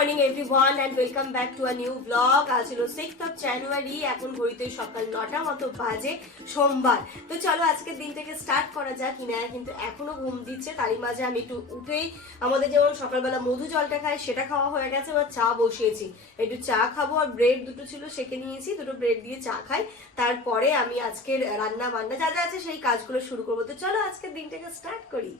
Morning everyone and welcome back to a new blog আজ হলো six of January এখন ঘড়িতে সকাল নটা মতো বাজে সোমবার। তো চলো, আজকের দিন থেকে স্টার্ট করা যাক। ইনায়া কিন্তু এখনও ঘুম দিচ্ছে, তারই মাঝে আমি একটু উঠেই আমাদের যেমন সকালবেলা মধু জলটা খাই, সেটা খাওয়া হয়ে গেছে, এবার চা বসিয়েছি। একটু চা খাব, আর ব্রেড দুটো ছিল, সেকে নিয়েছি, দুটো ব্রেড দিয়ে চা খাই। তারপরে আমি আজকের রান্না বান্না, যা যা আছে সেই কাজগুলো শুরু করব। তো চলো, আজকের দিনটাকে স্টার্ট করি।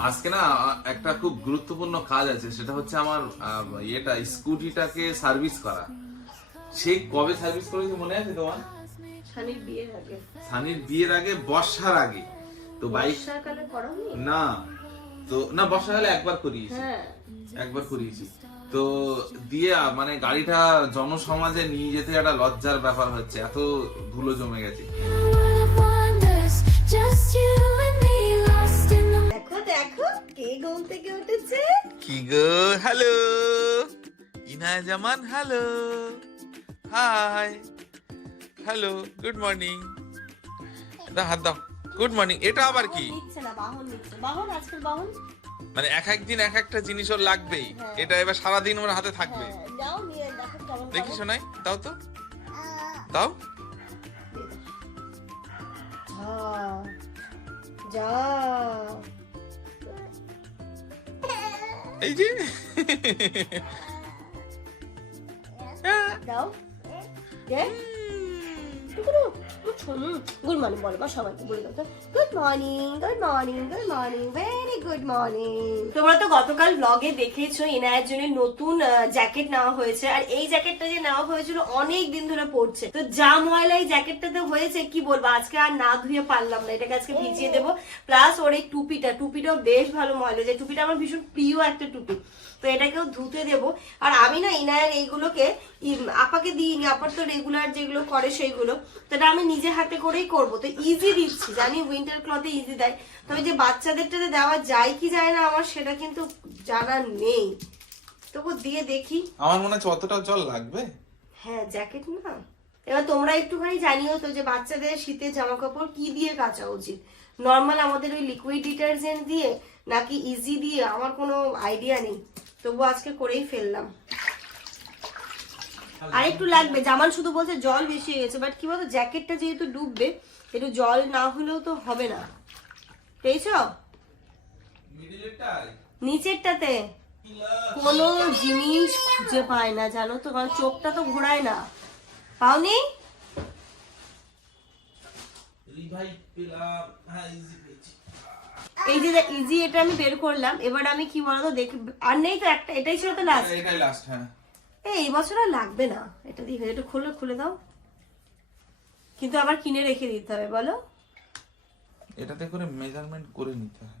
আজকে না একটা খুব গুরুত্বপূর্ণ কাজ আছে সেটা হচ্ছে আমার ইয়েটা স্কুটিটাকে সার্ভিস করা। সেই কবে সার্ভিস করেছে মনে আছে তোমার? শানির বিয়ের আগে। সানির বিয়ের আগে বর্ষার আগে। তো বাইক বর্ষাকালে না তো না বর্ষাকালে একবার করিয়েছি। হ্যাঁ। একবার করিয়েছি। তো দিয়ে মানে গাড়িটা জনসমাজে নিয়ে যেতে একটা লজ্জার ব্যাপার হচ্ছে এত ধুলো জমে গেছে। দেখো দেখো কে ঘুম থেকে উঠেছে? কি গো hello. Inaya Zaman hello. Hi. Hello good morning. দাও হাত দাও। গুড মর্নিং এটা আবার কি? বাহন আজকের বাহন? মানে এক এক দিন এক একটা জিনিস ওর লাগবেই। এটা এবার সারাদিন ওর হাতে থাকবে। হ্যাঁ, দেখো। শোনাই দাও তো। যা এই যে। দাও। গুড মর্নিং বলো বা সবাইকে বলে দাও। Good morning good morning good morning very good morning তোমরা তো গতকাল ব্লগে দেখেছ এনায়ের জন্য নতুন জ্যাকেট নেওয়া হয়েছে। আর এই জ্যাকেটটা যে নেওয়া হয়েছিল অনেক দিন ধরে পড়ছে তো যা ময়লা এই জ্যাকেটটাতে হয়েছে কি বলব? আজকে আর না ধুয়ে পারলাম না। এটাকে আজকে ভিজিয়ে দেবো। প্লাস ওর এই টুপিটা টুপিটাও বেশ ভালো ময়লা। যে টুপিটা আমার ভীষণ প্রিয় একটা টুপি। তো এটাকেও ধুতে দেব। আর আমি না ইনায়ের এইগুলোকে আপাকে দিইনি আপার তো রেগুলার যেগুলো করে সেইগুলো। তো এটা আমি নিজে হাতে করেই করব। তো ইজি দিচ্ছি জানি উইন্টার ক্লথে ইজি দেয়। তবে যে বাচ্চাদেরটাতে দেওয়া যায় কি যায় না আমার সেটা কিন্তু জানা নেই। তবু দিয়ে দেখি। আমার মনে হচ্ছে অতটা জল লাগবে? হ্যাঁ জ্যাকেট না। এবার তোমরা একটুখানি জানিও তো যে বাচ্চাদের শীতের জামা কাপড় কি দিয়ে কাচা উচিত? নর্মাল আমাদের ওই লিকুইড ডিটারজেন্ট দিয়ে নাকি ইজি দিয়ে? আমার কোনো আইডিয়া নেই। তবু আজকে করেই ফেললাম। আর একটু লাগবে। জামান শুধু বলছে জল বেশি হয়ে গেছে বাট কি বলতো জ্যাকেটটা যেহেতু ডুববে একটু জল না হলেও তো হবে না। পেয়েছ? নিচেরটাতে। কোনো জিনিস খুঁজে পায় না জানো তো কারণ চোখটা তো ঘোরায় না। পাওনি? এই যে ইজি এটা আমি বের করলাম। এবার আমি কি বলতো দেখ আর নেই তো একটা এটাই ছিল তো লাস্ট এটাই লাস্ট হ্যাঁ। এই বছর আর লাগবে না। এটা দিয়ে এটা খুলে খুলে দাও। কিন্তু আবার কিনে রেখে দিতে হবে বলো। এটাতে করে মেজারমেন্ট করে নিতে হয়।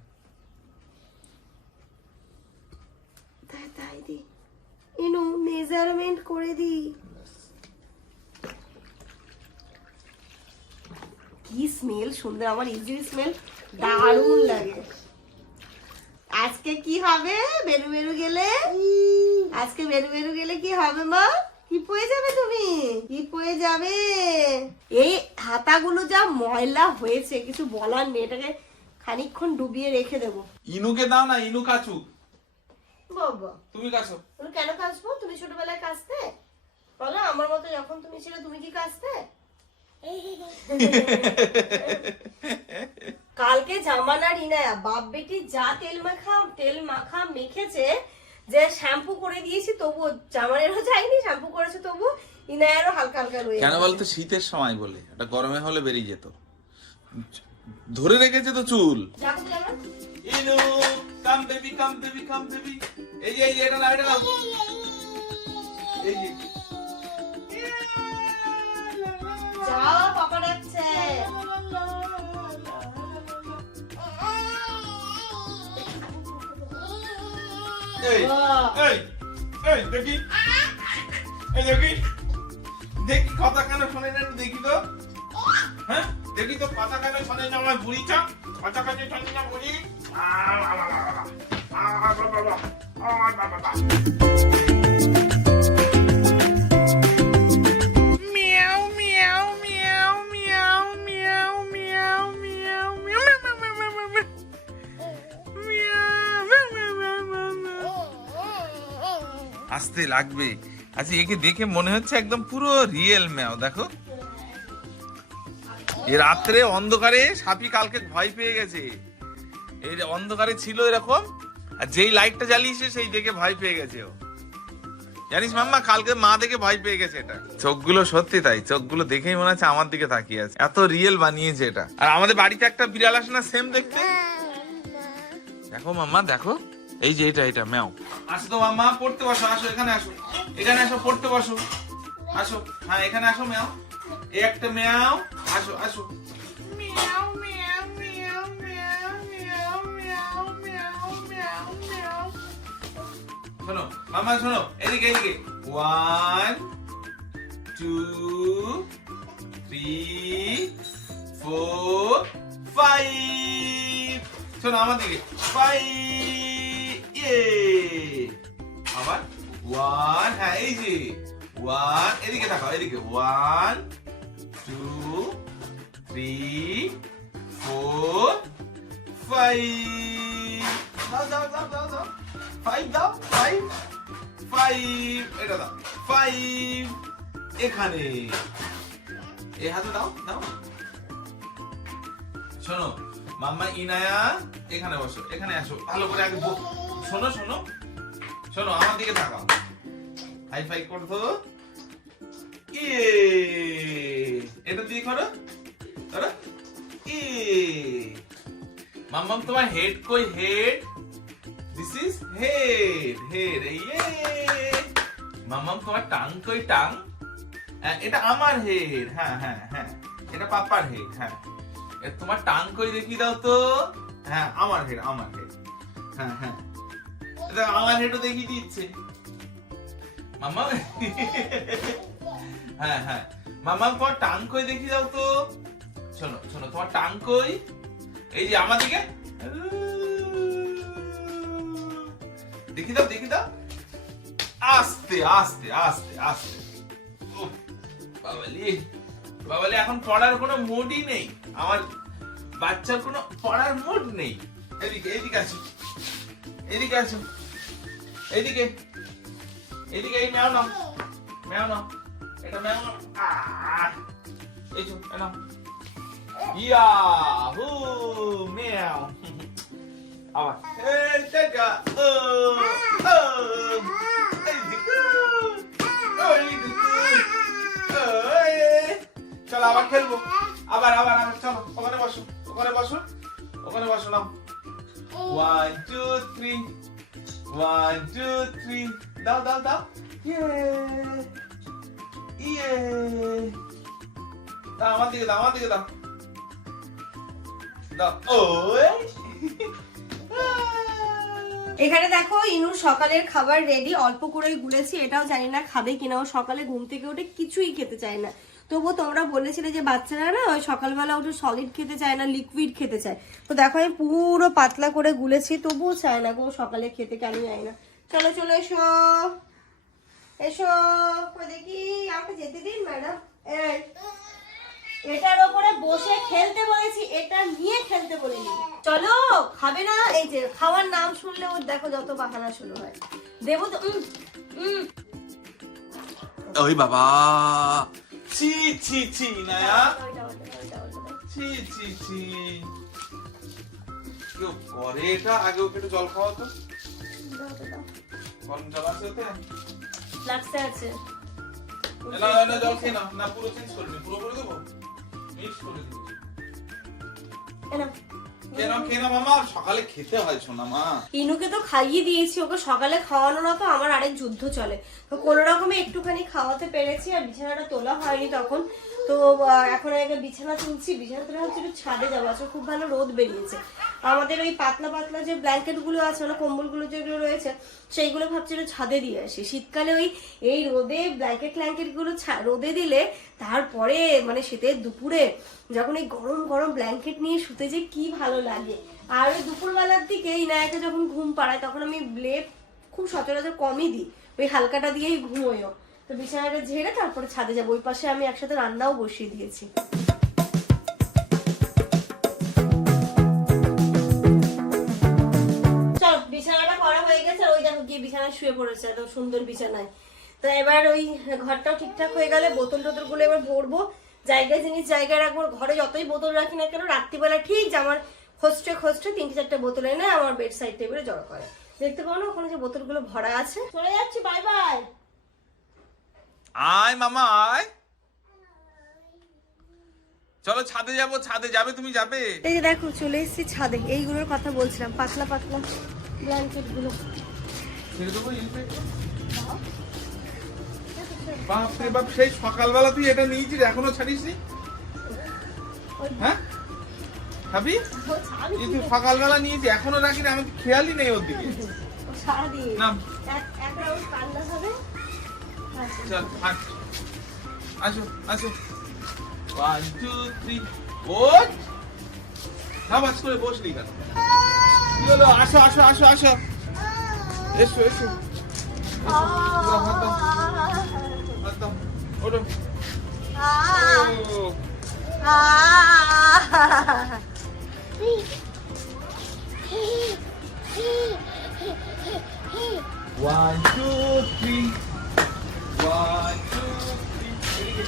তাই তাই দি। ইনু মেজারমেন্ট করে দি। কি স্মেল সুন্দর আমার ইজি স্মেল দারুণ লাগে। আজকে কি হবে? বেরু বেরু গেলে? আজকে বেরু বেরু গেলে কি হবে মা? কি পয়ে যাবে তুমি? কি পয়ে যাবে। এই হাতাগুলো যা ময়লা হয়েছে কিছু বলার নেই এটাকে খানিকক্ষণ ডুবিয়ে রেখে দেবো। ইনুকে দাও না ইনু কাচুক। বাবা। তুমি কাছো। তুমি কেন কাজবো তুমি ছোটবেলায় কাজতে বলো আমার মতো যখন তুমি ছিলে তুমি কি কাজতে কালকে জামানার ইনায়া বাপ বেটি যা তেল মাখা তেল মাখা মেখেছে যে শ্যাম্পু করে দিয়েছি তবু জামানেরও যায়নি শ্যাম্পু করেছে তবু ইনায়ারও হালকা হালকা রয়ে কেন বলতো শীতের সময় বলে এটা গরমে হলে বেরিয়ে যেত। ধরে রেখেছে তো চুল? Inu come baby come baby come baby এই যে এই এটা না এটা না এই যে যাও পাপা ডাকছে এই এই এই দেখি এই দেখি দেখি কথা কেন শোনে না দেখি তো হ্যাঁ দেখি তো কথা কেন শোনে না আমার বুড়ি চা কথা কেন শোনে না বুড়ি আ, বাবা, বাবা, বাবা। বাবা, আসতে লাগবে। আচ্ছা একে দেখে মনে হচ্ছে একদম পুরো রিয়েল ম্যাও দেখো। এ রাত্রে অন্ধকারে সাপি কালকে ভয় পেয়ে গেছে। এই যে অন্ধকারে ছিল এরকম আর যেই লাইটটা জ্বালিয়েছে সেই দেখে ভয় পেয়ে গেছে ও। জানিস মাম্মা কালকে মা দেখে ভয় পেয়ে গেছে এটা। চোখগুলো সত্যি তাই চোখগুলো দেখেই মনে হচ্ছে আমার দিকে তাকিয়ে আছে। এত রিয়েল বানিয়েছে এটা। আর আমাদের বাড়িতে একটা বিড়াল আসে না সেম দেখতে? দেখো মাম্মা দেখো। এই যে এটা এটা ম্যাও। আসো তো মা পড়তে বসো আসো এখানে আসো। এখানে আসো পড়তে বসো। আসো হ্যাঁ এখানে আসো ম্যাও। এই একটা ম্যাও আসো আসো। শোনো মামা শোনো এদিকে এদিকে। One two three four five শোনো আমার দিকে। ফাইভ আবার ওয়ান হ্যাঁ এই যে ওয়ান এদিকে তাকাও এদিকে one two three four five five five এটা দাও ফাইভ এখানে। এই হাতে দাও দাও। শোনো, মাম্মা, ইনায়া, এখানে বসো, এখানে আসো, ভালো করে আগে শোনো শোনো। শোনো আমার দিকে তাকাও। হাই ফাই করো তো। ইয়ে এটা দিয়ে করো। করো। ইয়ে মাম্মাম তোমার হেড কই? Head this is head head ইয়ে মাম্মাম তোমার টাং কই? টাং? হ্যাঁ, এটা আমার হেড হ্যাঁ হ্যাঁ হ্যাঁ। এটা পাপার হেড হ্যাঁ। তোমার টাং কই দেখি দাও তো? হ্যাঁ আমার হেড আমার হেড হ্যাঁ হ্যাঁ। আমার হেডও দেখিয়ে দিচ্ছে। মাম্মা? হ্যাঁ হ্যাঁ। মাম্মা, তোমার কই দেখি দাও তো। শোনো শোনো, তোমার কই? এই যে আমার দিকে। দেখি দাও দেখি দাও। আস্তে আস্তে আস্তে আস্তে। বাবালি। বাবালি, এখন পড়ার কোনো মুডই নেই। আমার বাচ্চার কোনো পড়ার মুড নেই। এদিকে এদিকে আসো। এদিকে আসো এদিকে। এদিকে এই ম্যাও নাও। ম্যাও নাও। এটা ম্যাও নাও! এই আবার। এই টাকা ও চলো আবার খেলব। আবার আবার আবার, চলো। ওখানে বসো ওখানে বসো। ওখানে বসো, নাও। আমার দিকে দাও দাও ওই এখানে দেখো ইনুর সকালের খাবার রেডি অল্প করে গুলেছি, এটাও জানি না খাবে কিনা, ও সকালে ঘুম থেকে উঠে কিছুই খেতে চায় না। তবুও তোমরা বলেছিলে যে বাচ্চারা না ওই সকালবেলা উঠে সলিড খেতে চায় না লিকুইড খেতে চায়। তো দেখো আমি পুরো পাতলা করে গুলেছি, তবুও চায় না গো সকালে খেতে, কেন যায় না। চলো চলো, এসো। এসো দেখি আমাকে যেতে দিন ম্যাডাম এটার ওপরে বসে খেলতে বলেছি, এটা নিয়ে খেলতে বলিনি। চলো, খাবে না? এই যে, খাওয়ার নাম শুনলে ওর দেখো যত বাহানা শুরু হয়। দেবো তো। ওই বাবা। ছি ছি ছি নায়া। ছি ছি ছি কেউ করে এটা? আগে ওকে একটু জল খাওয়া তো দাও, দাও, দাও। গরম জল আছে ওতে? ফ্লাক্সে আছে। না না, না জল খেয়ে নাও। না পুরো চেঞ্জ করে নি পুরো করে দেবো? মিক্স করে দেবো। সকালে খেতে ইনুকে তো খাইয়ে দিয়েছি, ওকে সকালে খাওয়ানো না তো আমার আরেক যুদ্ধ চলে। তো কোনো রকমে একটুখানি খাওয়াতে পেরেছি আর বিছানাটা তোলা হয়নি তখন। তো এখন আগে বিছানা তুলছি। বিছানা তোলা হচ্ছে একটু ছাদে যাব, আজকে খুব ভালো রোদ বেরিয়েছে। আমাদের ওই পাতলা পাতলা যে ব্ল্যাঙ্কেটগুলো আছে মানে কম্বলগুলো যেগুলো রয়েছে, সেইগুলো ভাবছি একটু ছাদে দিয়ে আসি। শীতকালে ওই, এই রোদে ব্ল্যাঙ্কেট ফ্ল্যাঙ্কেটগুলো ছা- রোদে দিলে তারপরে মানে শীতের দুপুরে যখন এই গরম গরম ব্ল্যাঙ্কেট নিয়ে শুতে যে কি ভালো লাগে। আর ওই দুপুরবেলার দিকে ইনায়াকে যখন ঘুম পাড়ায়, তখন আমি ব্লেড খুব সচরাচর কমই দিই। ওই হালকাটা দিয়েই ঘুমোয়ও তো বিছানাটা ঝেড়ে তারপরে ছাদে যাব। ওই পাশে আমি একসাথে রান্নাও বসিয়ে দিয়েছি। বিছানাটা হয়ে গেছে, আর গিয়ে বিছানায় শুয়ে পড়েছে, এত সুন্দর বিছানায়। তো এবার ওই ঘরটাও ঠিকঠাক হয়ে গেলে বোতল টোতলগুলো এবার ভরবো। জায়গায় জিনিস জায়গায় রাখব ঘরে যতই বোতল রাখি না কেন, রাত্রিবেলা ঠিক আমার চারটে বোতল এনে আমার বেড করে। দেখতে পাবো না, ওখানে যে বোতলগুলো ভরা আছে। চলে যাচ্ছি বাই বাই আয় মামা আয়। চলো ছাদে যাব ছাদে। যাবে তুমি যাবে। এই যে দেখো চলে এসেছি ছাদে। এইগুলোর কথা বলছিলাম পাতলা পাতলা ব্ল্যাঙ্কেটগুলো ছেড়ে দেবো ইনফেক্ট বাপরে বাপ সেই সকালবেলা তুই এটা নিয়েছিস এখনও ছাড়িসনি? হ্যাঁ? খাবি তুই সকালবেলা নিয়েছি এখনও রাখিনি আমি খেয়ালই নেই ওর দিকে। এক এক রাউন্ড কান্না হবে। আচ্ছা। চল হাঁট আসো আসো ওয়ান টু থ্রি ওট সাবাস করে বসলি কেন কি হলো আসো আসো আসো আসো এসো এসো এসো, হাত দাও হাত দাও ওঠো ও, One, two, three. One, two, three.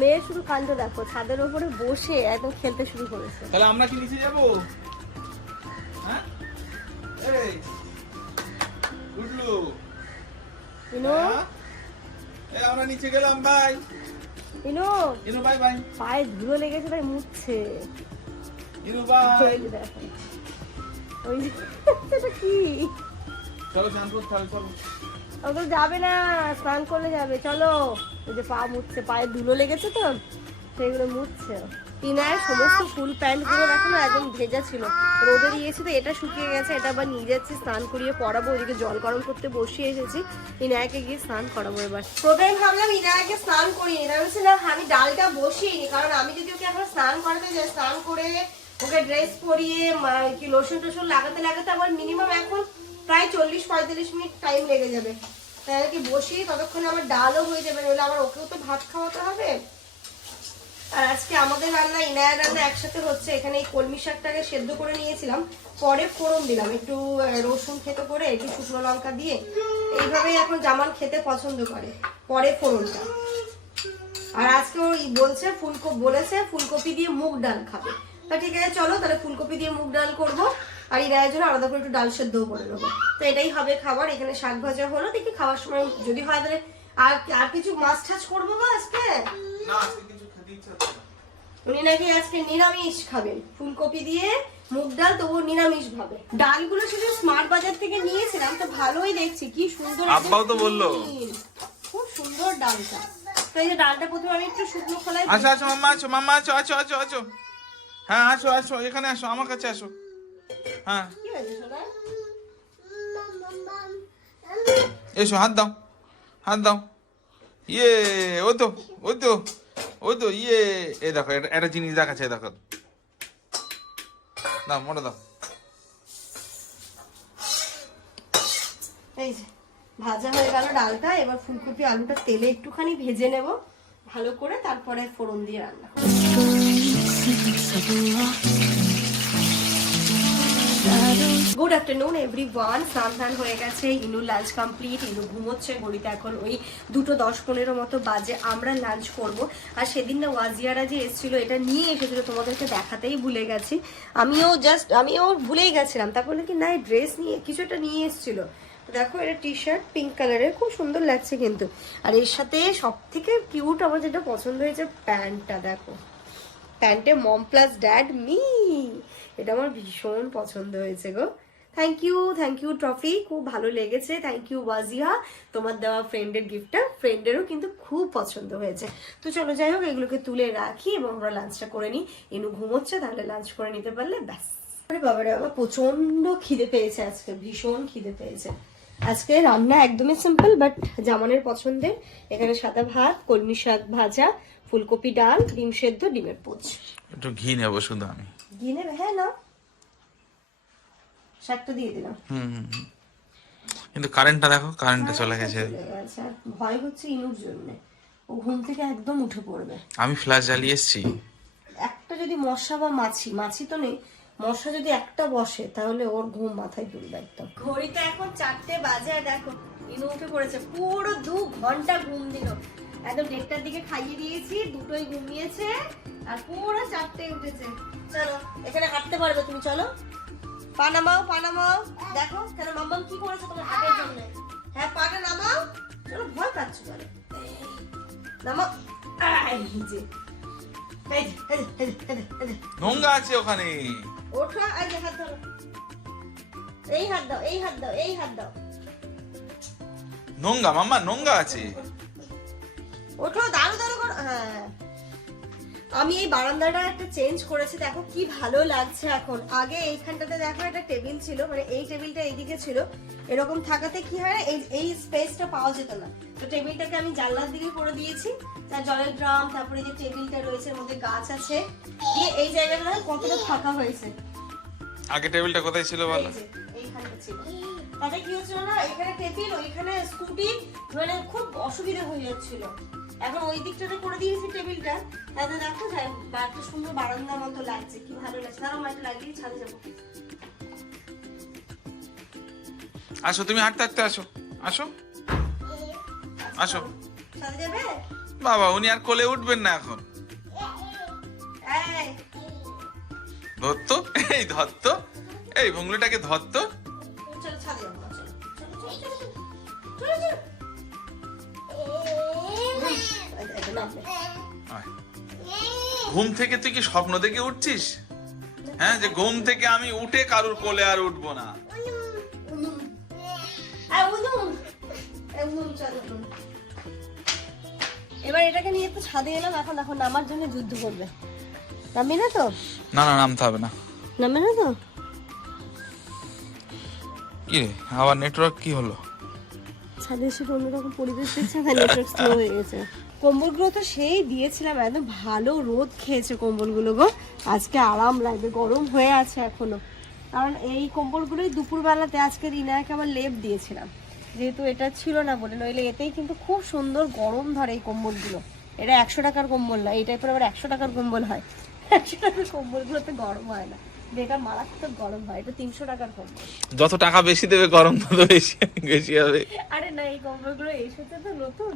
মেয়ে শুধু কাণ্ড দেখো ছাদের উপরে বসে একদম খেলতে শুরু করেছে। তাহলে আমরা কি নিচে যাব? হ্যাঁ? এই উঠলু। ইনো? হ্যাঁ? এই আমরা নিচে গেলাম বাই ইনো? ইনু বাই বাই পায়ে ধুলো লেগেছে তাই মুছছে। ইনু বাই দেখো। ওই যে কি? চলো চান করতে হবে চলো। ওগুলো যাবে না স্নান করলে যাবে চলো। ওই যে পা মুছছে পায়ে ধুলো লেগেছে তো সেগুলো মুছছে। টিনায় সমস্ত ফুল প্যান্টগুলো দেখো না একদম ভেজা ছিল। রোদে দিয়েছি তো এটা শুকিয়ে গেছে এটা আবার নিয়ে যাচ্ছি স্নান করিয়ে পরাবো ওদিকে জল গরম করতে বসিয়ে এসেছি। ইনায়াকে গিয়ে স্নান করাবো এবার। প্রথমে ভাবলাম ইনায়াকে স্নান করিয়ে এটা হচ্ছে না আমি ডালটা বসিয়ে নি কারণ আমি যদি ওকে এখন স্নান করাতে যাই স্নান করে ওকে ড্রেস পরিয়ে কি লোশন টোশন লাগাতে লাগাতে আমার মিনিমাম এখন প্রায় চল্লিশ, পঁয়তাল্লিশ মিনিট টাইম লেগে যাবে। তাই আর কি বসি ততক্ষণে আমার ডালও হয়ে যাবে, নইলে আমার ওকেও তো ভাত খাওয়াতে হবে। আর আজকে আমাদের রান্না, ইনায়ের রান্না একসাথে হচ্ছে। এখানে এই কলমি শাকটাকে সেদ্ধ করে নিয়েছিলাম। পরে ফোড়ন দিলাম, একটু রসুন খেতে করে, একটু শুকনো লঙ্কা দিয়ে। এইভাবেই এখন জামান খেতে পছন্দ করে, পরে ফোড়নটা। আর আজকে ওই বলছে ফুলকপি বলেছে, ফুলকপি দিয়ে মুগ ডাল খাবে। তা ঠিক আছে চলো তাহলে ফুলকপি দিয়ে মুগ ডাল করব আর ইরায়ের জন্য আলাদা করে একটু ডাল সেদ্ধও করে নেব। তো এটাই হবে খাবার এখানে শাক ভাজা হলো দেখি খাওয়ার সময় যদি হয় তাহলে আর আর কিছু মাছ টাছ করব বা আজকে? না আজকে কিছু খেতে ইচ্ছা হচ্ছে না। উনি নাকি আজকে নিরামিষ খাবেন। ফুলকপি দিয়ে মুগ ডাল তবু নিরামিষ ভাবে। ডালগুলো শুধু স্মার্ট বাজার থেকে নিয়েছিলাম তো ভালোই দেখছি কি সুন্দর আব্বাও তো বলল। খুব সুন্দর ডালটা। তো এই যে ডালটা প্রথমে আমি একটু শুকনো খোলায় আসো আসো মাম্মা আসো মাম্মা আসো আসো আসো হ্যাঁ আসো আসো এখানে আসো আমার কাছে আসো। হ্যাঁ। এসো হাত দাও হাত দাও। ইয়ে ও তো ও তো ও তো ইয়ে এ দেখো একটা জিনিস দেখাচ্ছে দেখো। দাও মোটা দাও। এই যে ভাজা হয়ে গেল ডালটা এবার ফুলকপি আলুটা তেলে একটুখানি ভেজে নেব ভালো করে তারপরে ফোড়ন দিয়ে রান্না করব। গুড আফটারনুন এভরি ওয়ান স্নান টান হয়ে গেছে। ইনু লাঞ্চ কমপ্লিট ইনু ঘুমোচ্ছে। গড়িতে এখন ওই দুটো দশ পনেরো মতো বাজে। আমরা লাঞ্চ করব। আর সেদিন না ওয়াজিয়ারা যে এসেছিল, এটা নিয়ে এসেছিল, তোমাদেরকে দেখাতেই ভুলে গেছি। আমিও জাস্ট আমিও ভুলেই গেছিলাম। তারপরে কি, না ড্রেস নিয়ে কিছু একটা নিয়ে এসেছিল। দেখো, এটা টি শার্ট পিঙ্ক কালারের খুব সুন্দর লাগছে কিন্তু। আর এর সাথে সব থেকে কিউট আমার যেটা পছন্দ হয়েছে, প্যান্টটা, দেখো। প্যান্টে মম প্লাস ড্যাড মি। এটা আমার ভীষণ পছন্দ হয়েছে গো। Thank you thank you trophy খুব ভালো লেগেছে। থ্যাংক ইউ ওয়াজিয়া তোমার দেওয়া ফ্রেন্ডের গিফটটা ফ্রেন্ডেরও কিন্তু খুব পছন্দ হয়েছে। তো চলো যাই হোক, এগুলোকে তুলে রাখি এবং আমরা লাঞ্চটা করে নিই। এনু ঘুমোচ্ছে, তাহলে লাঞ্চ করে নিতে পারলে ব্যাস। বাবারে বাবা প্রচণ্ড খিদে পেয়েছে আজকে, ভীষণ খিদে পেয়েছে। আজকে রান্না একদমই সিম্পল বাট জামানের পছন্দের। এখানে সাদা ভাত, কলমি শাক ভাজা ফুলকপি ডাল ডিম সেদ্ধ ডিমের পোচ। একটু ঘি নেব শুধু আমি। ঘি নেবে? হ্যাঁ না শাকটা দিয়ে দিলাম। হুম হুম, হুম। কিন্তু কারেন্টটা দেখো কারেন্টটা চলে গেছে। চলে গেছে। ভয় হচ্ছে ইনুর জন্য। ও ঘুম থেকে একদম উঠে পড়বে। আমি ফ্ল্যাশ জ্বালিয়ে এসছি। একটা যদি মশা বা মাছি মাছি তো নেই। মশা যদি একটা বসে তাহলে ওর ঘুম মাথায় তুলবে একদম। ঘড়িতে এখন চারটে বাজে আর দেখো ইনু উঠে পড়েছে। পুরো দু ঘণ্টা ঘুম দিল। একদম দেড়টার দিকে খাইয়ে দিয়েছি দুটোই ঘুমিয়েছে আর পুরো চারটে উঠেছে। চলো এখানে হাঁটতে পারবে তুমি চলো। পা নামাও পা নামাও। দেখো কেন মাম্মাম কি করেছে তোমার হাঁটার জন্য? হ্যাঁ পাটা নামাও। চলো ভয় পাচ্ছ বলে নামাও। যে। নোংরা আছে ওখানে। ওঠো এই হাত ধরো। এই হাত দাও এই হাত দাও এই হাত দাও। নোংরা মাম্মা নোংরা আছে। ওঠো দাঁড়ো দাঁড়ো করো। হ্যাঁ। আমি এই বারান্দাটা একটা চেঞ্জ করেছি দেখো কি ভালো লাগছে এখন। আগে এইখানটাতে দেখো একটা টেবিল ছিল মানে এই টেবিলটা এইদিকে ছিল। এরকম থাকাতে কি হয় এই এই স্পেসটা পাওয়া যেত না। তো টেবিলটাকে আমি জানলার দিকে করে দিয়েছি তার জলের ড্রাম তারপরে যে টেবিলটা রয়েছে এর মধ্যে গাছ আছে। দিয়ে এই জায়গাটা কতটা ফাঁকা হয়েছে। আগে টেবিলটা কোথায় ছিল বলো? এই যে, এইখানটা ছিল। তাতে কি হচ্ছিল না এখানে টেবিল ওইখানে স্কুটি মানে খুব অসুবিধা হয়ে যাচ্ছিল। এখন ওই দিকটাতে করে দিয়েছি টেবিলটা তাতে দেখো যাই বা সুন্দর বারান্দার মতো লাগছে কি ভালো লাগছে তারও একটা লাগিয়ে ছাদে যাব আসো তুমি হাঁটতে হাঁটতে আসো আসো আসো ছাদে যাবে বাবা উনি আর কোলে উঠবেন না এখন এই ধরত এই ধরত এই ভঙ্গলিটাকে ধরত চলো ছাদে যাব চলো চলো চলো চলো ঘুম থেকে তুই কি স্বপ্ন দেখে উঠছিস? হ্যাঁ যে ঘুম থেকে আমি উঠে কারুর কোলে আর উঠবো না। এবার এটাকে নিয়ে একটু ছাদে এলাম এখন দেখো নামার জন্য যুদ্ধ করবে। নামবি না তো? না না নামতে হবে না। নামবে না তো? কি রে আবার নেটওয়ার্ক কি হলো? ছাদে এসে অন্যরকম পরিবেশ দেখছে নেটওয়ার্ক স্লো হয়ে গেছে। কম্বলগুলো তো সেই দিয়েছিলাম একদম ভালো রোদ খেয়েছে কম্বলগুলো গো। আজকে আরাম লাগবে গরম হয়ে আছে এখনও। কারণ এই কম্বলগুলোই দুপুরবেলাতে আজকে রিনাকে আবার লেপ দিয়েছিলাম। যেহেতু এটা ছিল না বলে নইলে এতেই কিন্তু খুব সুন্দর গরম ধরে এই কম্বলগুলো। এটা একশো টাকার কম্বল না এই টাইপের আবার একশো টাকার কম্বল হয়। একশো টাকার কম্বলগুলোতে গরম হয় না। বেকার মারাত্মক গরম হয় এটা তিনশো টাকার কম্বল। যত টাকা বেশি দেবে গরম তত বেশি বেশি হবে। আরে না এই কম্বলগুলো এসেছে তো নতুন।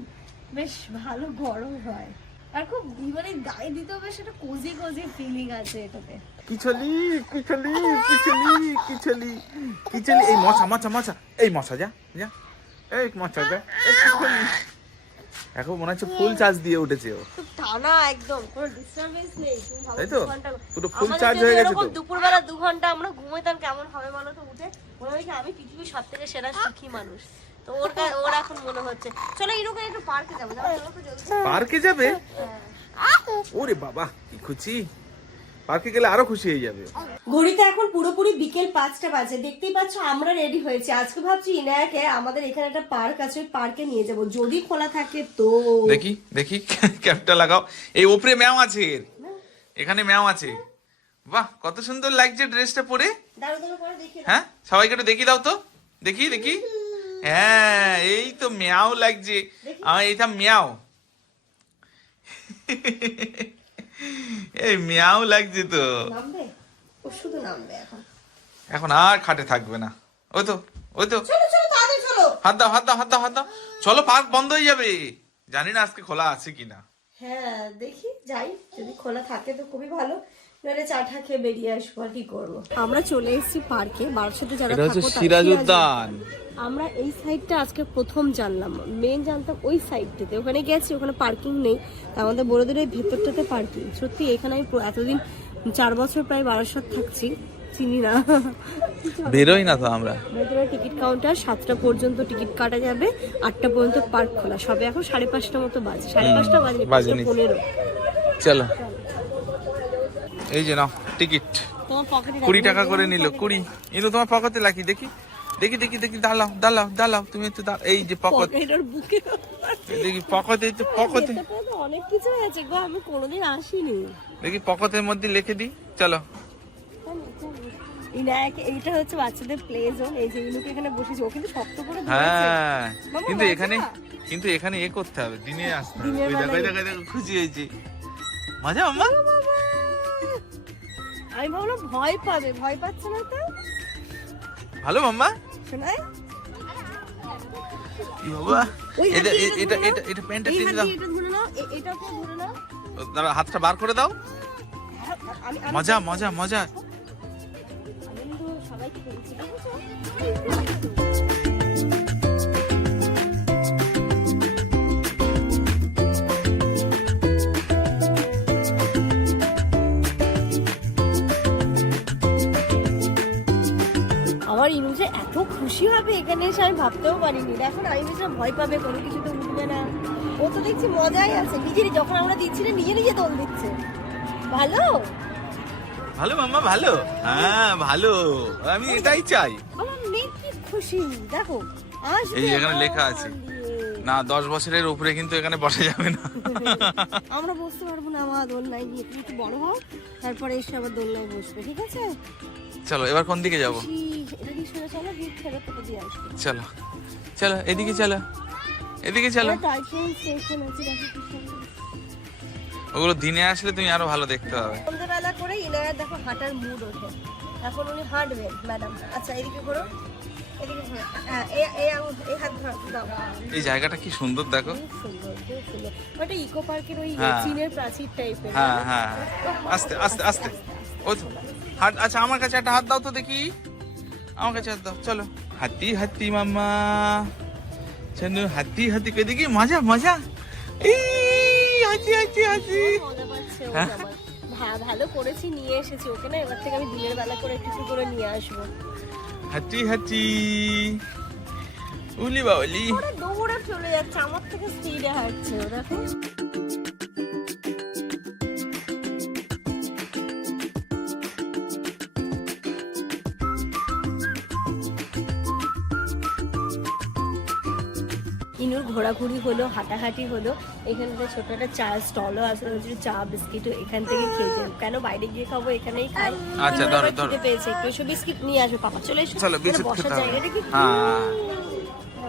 বেশ ভালো গরম হয়। আর খুব মানে গায়ে দিতেও বেশ একটা কোজি কোজি ফিলিং আছে এটাতে। কিচলি কিচলি কিচলি কিচলি কিচলি এই মশা মশা মশা। এই মশা যা যা। এই মশা যা। এখন মনে হচ্ছে ফুল চার্জ দিয়ে উঠেছে ও। টানা একদম কোনো ডিস্টারবেন্স নেই। তাই তো? পুরো charge যদি হয়ে গেছে তো। দুপুরবেলা দু ঘণ্টা আমরা ঘুমাইতাম কেমন হবে বলো তো? উঠে মনে হয় আমি পৃথিবীর সব থেকে সেরা সুখী মানুষ। তো ওর ওর এখন মনে হচ্ছে। চলো এরকম একটু পার্কে যাব পার্কে হ্যাঁ। ওরে বাবা কি খুশি। পার্কে গেলে আরও খুশি হয়ে যাবে। ঘড়িতে এখন পুরোপুরি বিকেল পাঁচটা বাজে। দেখতেই পাচ্ছ আমরা রেডি হয়েছি। আজকে ভাবছি ইনায়াকে আমাদের এখানে একটা পার্ক আছে ওই পার্কে নিয়ে যাব। যদি খোলা থাকে তো। দেখি দেখি ক্যাপটা লাগাও। এই ওপরে ম্যাও আছে এখানে ম্যাও আছে। বাহ কত সুন্দর লাগছে ড্রেসটা পরে। হ্যাঁ সবাইকে একটু দেখি দাও তো। দেখি দেখি। হ্যাঁ এই তো ম্যাও লাগছে। আমার এটা ম্যাও। এই ম্যাও লাগছে তো। এখন। এখন আর খাটে থাকবে না। ওই তো ওই তো। চলো চলো তাড়াতাড়ি চলো। হাত দাও হাত দাও হাত দাও হাত দাও। চলো পার্ক বন্ধ হয়ে যাবে। জানি না আজকে খোলা আছে কিনা। হ্যাঁ দেখি যাই। যদি খোলা থাকে তো খুবই ভালো। নাহলে চাটা খেয়ে বেরিয়ে আসব আর কি করব। আমরা চলে এসেছি পার্কে। বারাসাতে যারা থাকো সিরাজ উদ্যান। আমরা এই সাইডটা আজকে প্রথম জানলাম। মেন জানতাম ওই সাইডটাতে। ওখানে গেছি ওখানে পার্কিং নেই। তা আমাদের বড়দের এই ভেতরটাতে পার্কিং সত্যি এখানে আমি এতদিন চার বছর প্রায় বারাসাত থাকছি। চিনি না। বেরোই না তো আমরা। ভেতরে টিকিট কাউন্টার সাতটা পর্যন্ত টিকিট কাটা যাবে। আটটা পর্যন্ত পার্ক খোলা। সবে এখন সাড়ে পাঁচটা মতো বাজে। সাড়ে পাঁচটা বাজে। পনেরো। চলো। এই যে নাও টিকিট তোমার পকেটে কুড়ি টাকা করে নিল কুড়ি। কিন্তু তোমার পকেটে লাকি দেখি। দেখি দেখি দেখি দাঁড়াও দাঁড়াও দাঁড়াও তুমি একটু এই যে বুকে দেখি পকেটে তো পকেটে ভেতরটায় তো অনেক কিছু আছে গো আমি কোনোদিন আসিনি। দেখি পকেটের মধ্যে লিখে দিই চলো। এইটা হচ্ছে বাচ্চাদের প্লে জোন এই যে ইনুকে এখানে বসেছে ও কিন্তু শক্ত করে হ্যাঁ। কিন্তু এখানে কিন্তু এখানে এ করতে হবে দিনে আসতে হবে। ওই দেখো, দেখো, দেখো, খুশি হয়েছে। মজা মাম্মা আমি ভাবলাম ভয় পাবে ভয় পাচ্ছে না তো? ভালো মাম্মা শোনাই কি বাবা? এটা এটা এটা এটা প্যান্টটা টেনে দাও। দিয়ে এটা ধরে নাও। এ- ধরে নাও। দাঁড়া হাতটা বার করে দাও। মজা মজা মজা। আনন্দ আমার ইনু যে এত খুশি হবে এখানে এসে? আমি ভাবতেও পারিনি। এখন আমি ভেবেছিলাম ভয় পাবে কোনো কিছু তো উঠবে না। ও তো দেখছি মজাই আছে। নিজেরই যখন আমরা দিচ্ছি না নিজে নিজে দোল দিচ্ছে। ভালো? ভালো মাম্মা ভালো। হ্যাঁ ভালো। আমি এটাই চাই। আমার মেয়ে কি খুশি? দেখো এই এখানে লেখা আছে। না দশ বছরের উপরে কিন্তু এখানে বসা যাবে না। আমরা বসতে পারব না আমার দোলনায় গিয়ে। তুমি একটু বড় হও তারপরে এসে আবার দোলনায় বসবে ঠিক আছে? চলো এবার কোন দিকে যাব? চলো? চলো এদিকে চলো এদিকে চলো। ওগুলো দিনে আসলে তুমি আরও ভালো দেখতে পাবে। সন্ধ্যাবেলা করে ইনায়ার দেখো হাঁটার মুড ওঠে। এখন উনি হাঁটবেন ম্যাডাম আচ্ছা এদিকে করো এদিকে ঘোরো। এই- জায়গাটা কি সুন্দর দেখো। ইকো পার্কের ওই হ্যাঁ। চীনের প্রাচীর টাইপের হ্যাঁ হ্যাঁ। আস্তে আস্তে আস্তে। ও হাত আচ্ছা আমার কাছে একটা হাত দাও তো দেখি। আমার কাছে হাত দাও চলো। হাতি হাতি মামা চলো হাতি হাতি কে দেখি মজা মজা। এই হাতি হাতি হাতি। হ্যাঁ? ভালো করেছি নিয়ে এসেছি। ওকে না এবার থেকে আমি দিনের বেলা করে একটু করে নিয়ে আসব। হাতি হাতি উলি বাউলি ওরা দৌড়ে চলে যাচ্ছে আমার থেকে স্পিডে হাঁটছে ও ঘোরাঘুরি হলো হাঁটাহাঁটি হলো এখানে একটা ছোট একটা চা স্টলও আছে চা বিস্কিটও এখান থেকে খেয়েছে কেন বাইরে গিয়ে খাব? এখানেই খাই। আচ্ছা, ধরো, ধরো। পেয়েছে। একটু এসো বিস্কিট নিয়ে আসো পাপা চলে এসো। চলো, বসার। জায়গাটা কি? হ্যাঁ।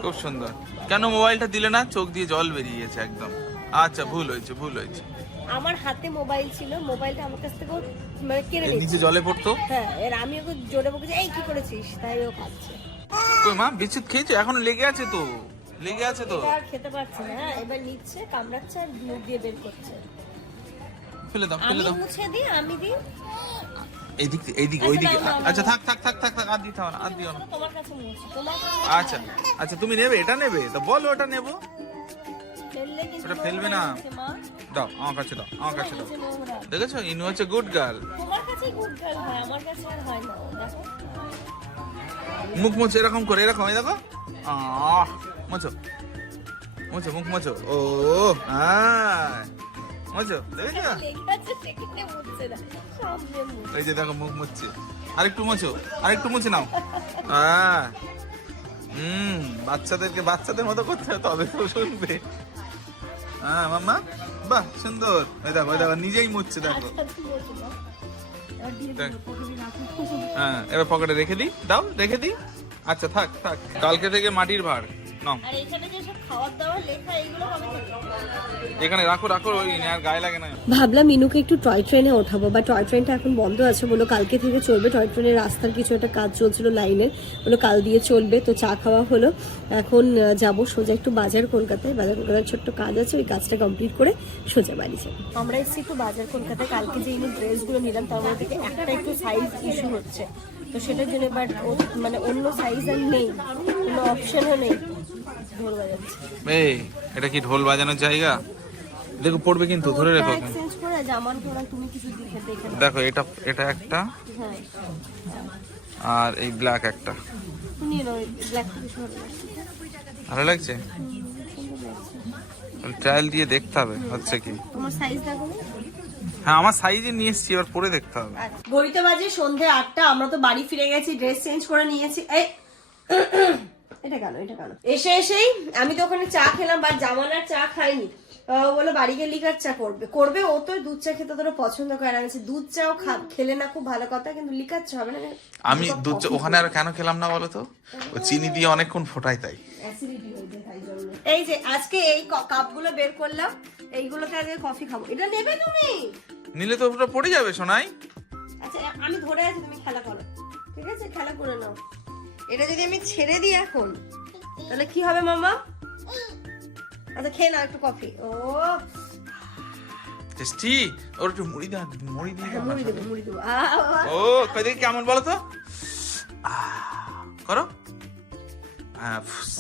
খুব সুন্দর। কেন মোবাইলটা দিলে না? চোখ দিয়ে জল বেরিয়ে গেছে একদম। আচ্ছা ভুল হয়েছে ভুল হয়েছে। আমার হাতে মোবাইল ছিল মোবাইলটা আমার কাছ থেকে মানে কেড়ে নিচ্ছে নিচে জলে পড়তো? হ্যাঁ এর আমি ওকে জোরে বকেছি এই কি করেছিস? তাই ও খাচ্ছে কই মা বিস্কুট খেয়েছো? এখন লেগে আছে তো? লেগে আছে তো? আর খেতে পারছে না হ্যাঁ এবার নিচ্ছে কামড়াচ্ছে আর মুখ দিয়ে বের করছে। ফেলে দাও ফেলে দাও। মুছে আমি এইদিক এইদিক আচ্ছা, ওইদিকে। আচ্ছা থাক থাক থাক থাক থাক আর দিতে হবে না আর দিও না। তোমার কাছে মুছি তোমার আচ্ছা আচ্ছা তুমি নেবে এটা নেবে? তো বলো ওটা নেব। ওটা ফেলবে না। দাও আমার কাছে দাও আমার কাছে দাও। দেখেছ? ইনু হচ্ছে গুড গার্ল তোমার কাছেই গুড গার্ল হয় আমার কাছে আর হয় না দেখো। মুখ মুছে এরকম করে এরকম এই দেখো। আহ মোছো মোছো মুখ মোছো ও সামনে মুছ এই যে দেখো মুখ মুছছে। আরেকটু মোছো আরেকটু মুছে নাও। আহ হুম বাচ্চাদেরকে বাচ্চাদের মতো করতে হবে তবে তো শুনবে। হ্যাঁ মাম্মা। বাহ সুন্দর। ওই দেখো ওই দেখো নিজেই মুছছে দেখো। আচ্ছা, হ্যাঁ এবার পকেটে রেখে দিই। দাও রেখে দিই। আচ্ছা থাক থাক। কালকে থেকে মাটির ভার। নাও। আর এখানে যে সব খাবার দাবার লেখা এগুলো কবে থেকে? এখানে রাখো রাখো ওই আর গায়ে লাগে না। ভাবলাম মিনুকে একটু টয় ট্রেনে ওঠাবো বা টয় ট্রেনটা এখন বন্ধ আছে বলো কালকে থেকে চলবে। টয় ট্রেনের রাস্তার কিছু একটা কাজ চলছিল লাইনের বলো কাল দিয়ে চলবে তো চা খাওয়া হলো। এখন যাব সোজা একটু বাজার কলকাতায়। বাজার কলকাতার ছোট্ট কাজ আছে ওই কাজটা কমপ্লিট করে সোজা বাড়ি যাব। আমরা এসেছি একটু বাজার কলকাতায়। কালকে যে ইনু ড্রেসগুলো নিলাম তার মধ্যে থেকে একটা একটু সাইজ ইস্যু হচ্ছে। তো সেটার জন্য বাট মানে অন্য সাইজ আর নেই কোনো অপশনও নেই। এই এটা কি ঢোল বাজানোর জায়গা? দেখো পড়বে কিন্তু ধরে রেখো কিছু দেখে এটা এটা একটা হ্যাঁ। আর এই ব্ল্যাক একটা। ভালো লাগছে? ট্রায়াল দিয়ে দেখতে হবে হচ্ছে কি? হ্যাঁ আমার সাইজে নিয়ে এসছি এবার পরে দেখতে হবে। ঘড়িতে বাজে সন্ধে আটটা আমরা তো বাড়ি ফিরে গেছি ড্রেস চেঞ্জ করে নিয়েছি। এই এটা এটা এসে এসেই আমি তো ওখানে চা খেলাম বা জামানার চা খাইনি। বলে বাড়ি গিয়ে লিকার চা করবে। করবে ও তো দুধ চা খেতে তোরা পছন্দ করে। আমি বলছি, দুধ চাও খেলে না খুব ভালো কথা কিন্তু লিকার চা হবে না। আমি দুধ চা- ওখানে আর কেন খেলাম না বলো তো? ও চিনি দিয়ে অনেকক্ষণ ফোটাই তাই। হয়ে। এই যে আজকে এই কাপগুলো বের করলাম এইগুলোতে আজকে কফি খাব। এটা নেবে তুমি? নিলে তো ওটা পড়ে যাবে সোনাই। আচ্ছা আমি ধরে আছি তুমি খেলা করো। ঠিক আছে খেলা করে নাও। এটা যদি আমি ছেড়ে দিই এখন তাহলে কি হবে মামা আচ্ছা খেয়ে নাও একটু কফি। ও। টেস্টি? ওর একটু মুড়ি দাও মুড়ি দাও না মুড়ি দেবো মুড়ি দেবো। ও কই দেখি কেমন বলো তো? আহ, করো। ফুস,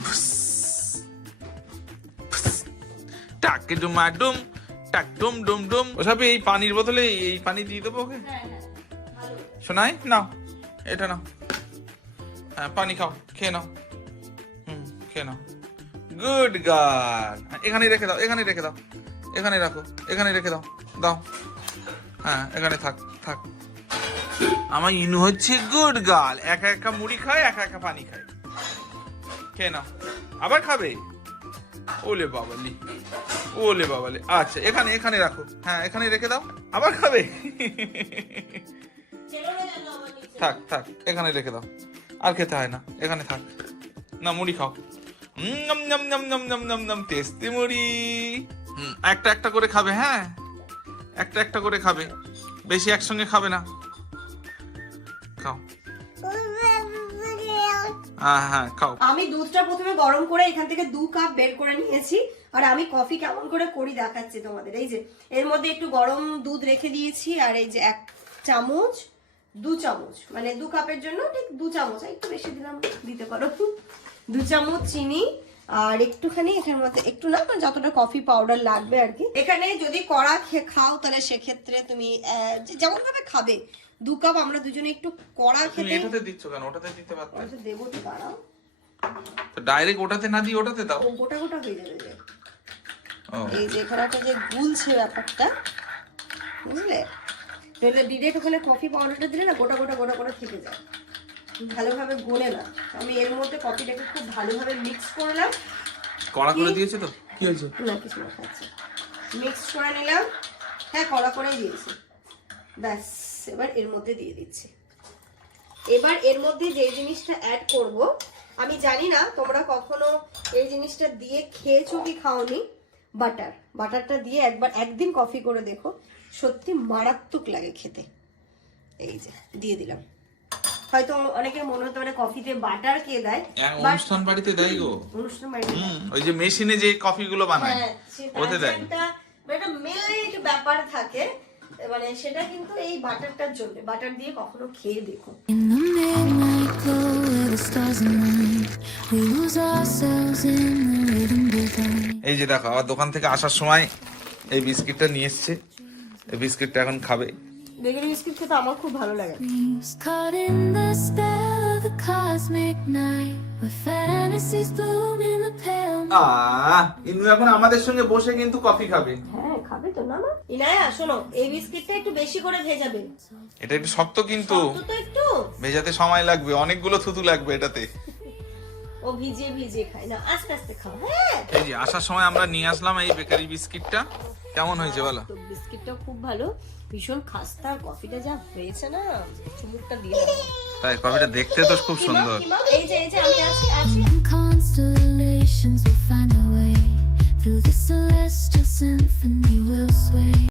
ফুস, ফুস। টাকে ডুমা ডুম টাক ডুম ডুম ডুম ওসব এই পানির বোতলে এই- এই পানি দিয়ে দেবো ওকে? হ্যাঁ হ্যাঁ শোনাই? নাও। এটা নাও। হ্যাঁ পানি খাও, খেয়ে নাও। হুম, খেয়ে নাও। গুড গার্ল এখানেই রেখে দাও এখানে রেখে দাও। এখানে রাখো এখানে রেখে দাও। দাও। হ্যাঁ এখানে থাক থাক। আমার ইনু হচ্ছে গুড গার্ল। একা একা মুড়ি খায়, একা একা পানি খায়। খেয়ে নাও। আবার খাবে? ওলে বাবালি। ওলে বাবালি। আচ্ছা এখানে এখানে রাখো। হ্যাঁ এখানে রেখে দাও। আবার খাবে? থাক থাক, এখানে রেখে দাও। আর খেতে হয় না, এখানে থাক। না, মুড়ি খাও। নম নম নম নম নম নম নম, টেস্টি মুড়ি। একটা একটা করে খাবে হ্যাঁ? একটা একটা করে খাবে। বেশি একসঙ্গে খাবে না। খাও। হ্যাঁ হ্যাঁ খাও। আমি দুধটা প্রথমে গরম করে এখান থেকে দু কাপ বের করে নিয়েছি। আর আমি কফি কেমন করে করি দেখাচ্ছি তোমাদের। এই যে, এর মধ্যে একটু গরম দুধ রেখে দিয়েছি। আর এই যে এক চামচ দু চামচ মানে দু কাপের জন্য ঠিক দু চামচ একটু বেশি দিলাম দিতে পারো। দু চামচ চিনি আর একটুখানি এখানের মধ্যে একটু না যতটা কফি পাউডার লাগবে আর কি। এখানে যদি কড়া খাও তাহলে সেক্ষেত্রে তুমি যেমন ভাবে খাবে দু কাপ আমরা দুজনে একটু কড়া খেতে এটাতে দিচ্ছ কেন? ওটাতে দিতে পারতে। দেবো তো দাঁড়াও। তো ডাইরেক্ট ওটাতে না দিয়ে ওটাতে দাও? গোটা গোটা হয়ে যাবে যে। এই যে এখানে যে গুলছে ব্যাপারটা বুঝলে? নইলে ডিরেক্ট ওখানে কফি পাউডারটা দিলে না গোটা গোটা গোটা গোটা থেকে যায়। ভালোভাবে গলে না আমি এর মধ্যে কফিটাকে খুব ভালোভাবে মিক্স করলাম। কড়া করে দিয়েছে তো? কি হয়েছে? না কিছু না খাচ্ছে। মিক্স করে নিলাম। হ্যাঁ কড়া করেই দিয়েছি। ব্যাস এবার এর মধ্যে দিয়ে দিচ্ছি। এবার এর মধ্যে যে জিনিসটা অ্যাড করব আমি জানি না তোমরা কখনো এই জিনিসটা দিয়ে খেয়েছো কি খাওনি? বাটার বাটারটা দিয়ে একবার একদিন কফি করে দেখো। সত্যি মারাত্মক লাগে খেতে। এই যে দিয়ে দিলাম। হয়তো অনেকের মনে হতে পারে কফিতে বাটার কে দেয় অনুষ্ঠান বাড়িতে দেয় গো। অনুষ্ঠান বাড়িতে ওই যে মেশিনে যে কফি গুলো বানায় হ্যাঁ, সেটা ওতে দেয়। একটা মানে মিল্ক ব্যাপার থাকে মানে সেটা কিন্তু এই বাটারটার জন্য বাটার দিয়ে কখনো খেয়ে দেখো. এই যে দেখো আবার দোকান থেকে আসার সময় এই বিস্কিটটা নিয়ে এসছে। এই বিস্কিটটা এখন খাবে। বেগুনি বিস্কিট খেতে আমার খুব ভালো লাগে। ইনু এখন আমাদের সঙ্গে বসে কিন্তু কফি খাবে। হ্যাঁ খাবে তো না না ইনায়া শোনো এই বিস্কিটটা একটু বেশি করে ভেজাবে। এটা একটু শক্ত কিন্তু। তো একটু। ভেজাতে সময় লাগবে অনেকগুলো থুতু লাগবে এটাতে। ও ভিজিয়ে ভিজিয়ে খায়। না আস্তে আস্তে খাও। হ্যাঁ। এই যে আসার সময় আমরা নিয়ে আসলাম এই বেকারি বিস্কিটটা। কেমন হয়েছে বলো তো বিস্কিটটা খুব ভালো ভীষণ খাস্তা আর কফিটা যা হয়েছে না চুমুকটা দিয়ে। তাই কফিটা দেখতে তো খুব সুন্দর এই যে এই যে আমি আছি আছি constellations will find a way through the celestial symphony. will sway.